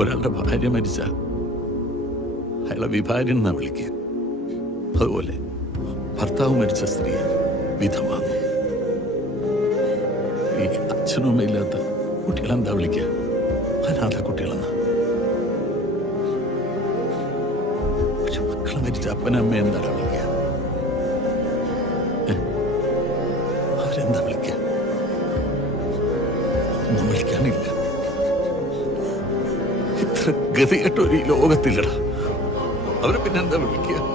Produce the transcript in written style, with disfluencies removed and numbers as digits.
ഒരാളുടെ ഭാര്യ മരിച്ചാൽ അയാളെ വിഭാര്യൻ എന്നാ വിളിക്കുക. അതുപോലെ ഭർത്താവ് മരിച്ച സ്ത്രീയെ വിധവാങ്ങും. ഈ അച്ഛനും അമ്മയില്ലാത്ത കുട്ടികളെന്താ വിളിക്കുക? അനാഥ കുട്ടികളെന്നാ. പക്ഷെ മക്കളെ മരിച്ച അപ്പനമ്മ എന്താണ് വിളിക്കുക? അവരെന്താ വിളിക്കുക? ഒന്നും വിളിക്കാനില്ല. ഇത്ര ഗതികെട്ടൊരു ഈ ലോകത്തില്ലടാ. അവരെ പിന്നെന്താ വിളിക്കുക?